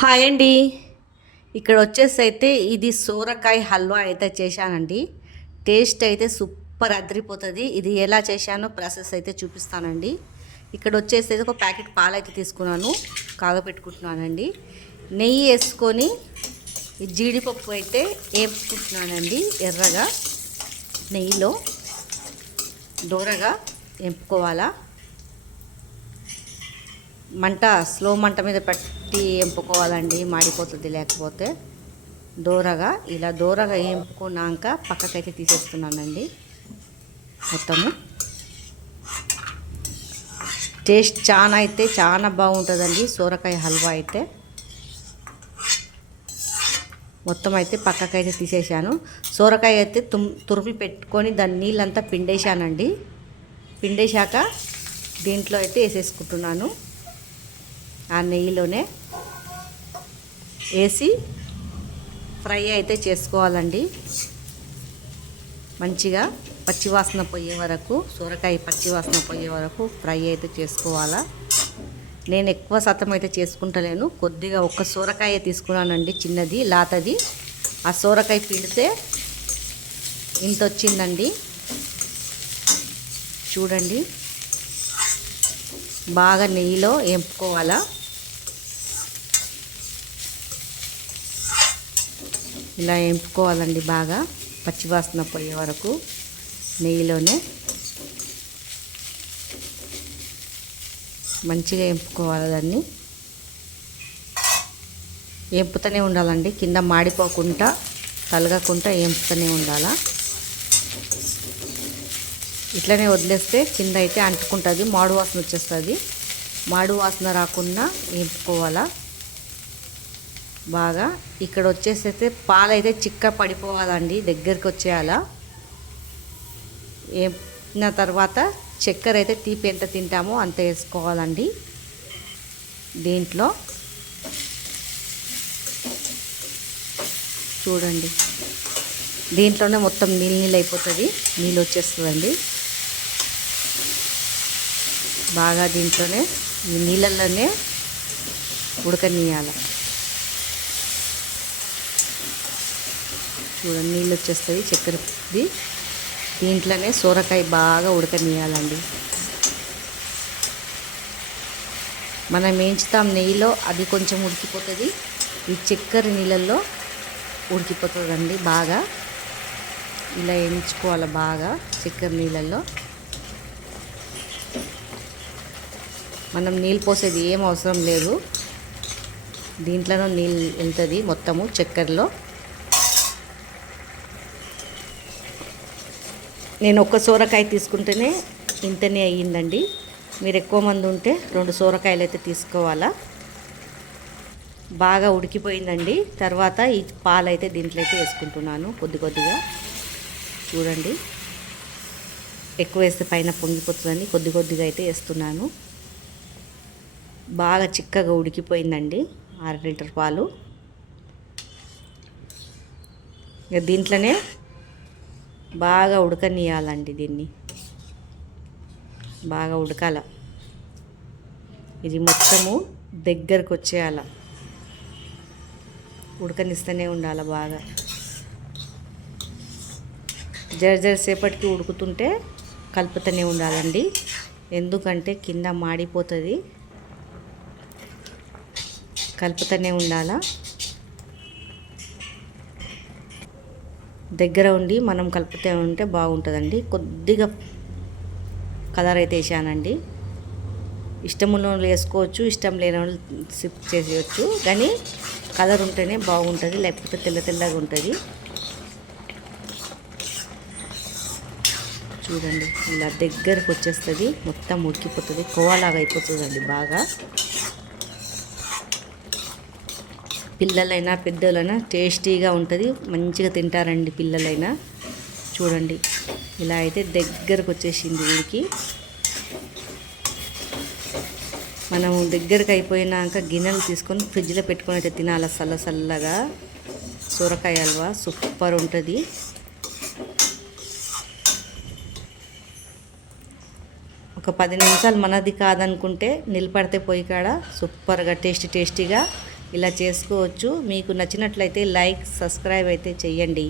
Hi అండి. ఇక్కడ వచ్చేసి అయితే ఇది సోరకాయ హల్వా అయితే చేశానండి. టేస్ట్ అయితే సూపర్ అదిరిపోతుంది. ఇది ఎలా చేశానో ప్రాసెస్ అయితే చూపిస్తానండి. ఇక్కడ వచ్చేసి అయితే ఒక ప్యాకెట్ పాలు అయితే తీసుకున్నాను, కాగపెట్టుకుంటున్నానండి. నెయ్యి వేసుకొని ఈ జీడిపప్పు అయితే వేపుకుంటున్నానండి. ఎర్రగా నెయ్యిలో దూరగా వేపుకోవాలా. మంట స్లో మంట మీద పెట్టి వేపుకోవాలండి, మాడిపోతుంది లేకపోతే. ఇలా దూరగా వేపుకున్నాక పక్కకైతే తీసేస్తున్నానండి. మొత్తము టేస్ట్ చాలా బాగుంటుందండి సోరకాయ హల్వా అయితే. మొత్తం అయితే పక్కకైతే తీసేసాను. సోరకాయ అయితే తురుపు పెట్టుకొని దాని నీళ్ళంతా పిండేశానండి. పిండేశాక దీంట్లో అయితే వేసేసుకుంటున్నాను. ఆ నెయ్యిలోనే వేసి ఫ్రై అయితే చేసుకోవాలండి. మంచిగా పచ్చివాసన పోయే వరకు, సొరకాయ పచ్చివాసన పోయే వరకు ఫ్రై అయితే చేసుకోవాలా. నేను ఎక్కువ శాతం అయితే చేసుకుంటలేను, కొద్దిగా ఒక్క సొరకాయ తీసుకున్నానండి, చిన్నది లాతది. ఆ సొరకాయ పిండితే ఇంత వచ్చిందండి. చూడండి, బాగా నెయ్యిలో వేపుకోవాలా. ఇలా వేపుకోవాలండి బాగా పచ్చివాసన పోయే వరకు నెయ్యిలోనే మంచిగా వేపుకోవాలి. దాన్ని వేపుతూనే ఉండాలండి, కింద మాడిపోకుండా తలగకుండా వేపుతూనే ఉండాలా. ఇట్లనే వదిలేస్తే కింద అయితే అంటుకుంటుంది, మాడు వాసన వచ్చేస్తుంది. మాడు వాసన రాకుండా వేపుకోవాలా బాగా. ఇక్కడ వచ్చేసైతే పాలైతే చిక్క పడిపోవాలండి, దగ్గరికి వచ్చేయాలా. వేపిన తర్వాత చక్కెర అయితే తీపి ఎంత తింటామో అంత వేసుకోవాలండి. దీంట్లో చూడండి, దీంట్లోనే మొత్తం నీళ్ళు అయిపోతుంది, నీళ్ళు వచ్చేస్తుందండి బాగా. దీంట్లోనే ఈ నీళ్ళల్లోనే ఉడకనీయాలి. చూడండి, నీళ్ళు వచ్చేస్తుంది చక్కెరది. దీంట్లోనే సోరకాయ బాగా ఉడకనీయాలండి. మనం వేయించుతాం నెయ్యిలో, అది కొంచెం ఉడికిపోతుంది, ఈ చక్కెర నీళ్ళల్లో ఉడికిపోతుందండి బాగా. ఇలా వేయించుకోవాలి బాగా చక్కెర నీళ్ళల్లో. మనం నీళ్ళు పోసేది ఏం అవసరం లేదు, దీంట్లోనూ నీళ్ళు వెళ్తుంది మొత్తము చక్కెరలో. నేను ఒక్క సోరకాయ తీసుకుంటేనే ఇంతనే అయ్యిందండి. మీరు ఎక్కువ మంది ఉంటే 2 సోరకాయలు అయితే తీసుకోవాలా. బాగా ఉడికిపోయిందండి. తర్వాత ఈ పాలు అయితే దీంట్లో అయితే వేసుకుంటున్నాను కొద్దిగా. చూడండి, ఎక్కువ వేస్తే పైన పొంగిపోతుందని కొద్దిగా అయితే వేస్తున్నాను. బాగా చిక్కగా ఉడికిపోయిందండి 1/2 లీటర్ పాలు. ఇక దీంట్లోనే బాగా ఉడకనియాలండి, దీన్ని బాగా ఉడకాల. ఇది మొత్తము దగ్గరకు వచ్చేయాల, ఉడకనిస్తూనే ఉండాలి బాగా. జరసేపటికి ఉడుకుతుంటే కలుపుతూనే ఉండాలండి, ఎందుకంటే కింద మాడిపోతుంది. కలుపుతూనే ఉండాలా. దగ్గర ఉండి మనం కలుపుతూ ఉంటే బాగుంటుందండి. కొద్దిగా కలర్ అయితే వేసానండి. ఇష్టం ఉన్న వాళ్ళు వేసుకోవచ్చు, ఇష్టం లేని వాళ్ళు సిప్ చేసేయచ్చు, కానీ కలర్ ఉంటేనే బాగుంటుంది, లేకపోతే తెల్లగా ఉంటుంది. చూడండి, ఇలా దగ్గరకు వచ్చేస్తుంది, మొత్తం ఉడికిపోతుంది, కోవాలాగా అయిపోతుందండి బాగా. పిల్లలైనా పెద్దలైనా టేస్టీగా ఉంటుంది, మంచిగా తింటారండి పిల్లలైనా. చూడండి, ఇలా అయితే దగ్గరకు వచ్చేసింది వీడికి. మనము దగ్గరకు అయిపోయినాక గిన్నెలు తీసుకొని ఫ్రిడ్జ్లో పెట్టుకొని అయితే తినాలి. చల్లగా సొరకాయ హల్వా సూపర్ ఉంటుంది. ఒక 10 నిమిషాలు మనది కాదనుకుంటే నిలబడితే పొయ్యి కాడ సూపర్గా టేస్టీగా ఇలా చేసుకోవచ్చు. మీకు నచ్చినట్లయితే లైక్, సబ్స్క్రైబ్ అయితే చెయ్యండి.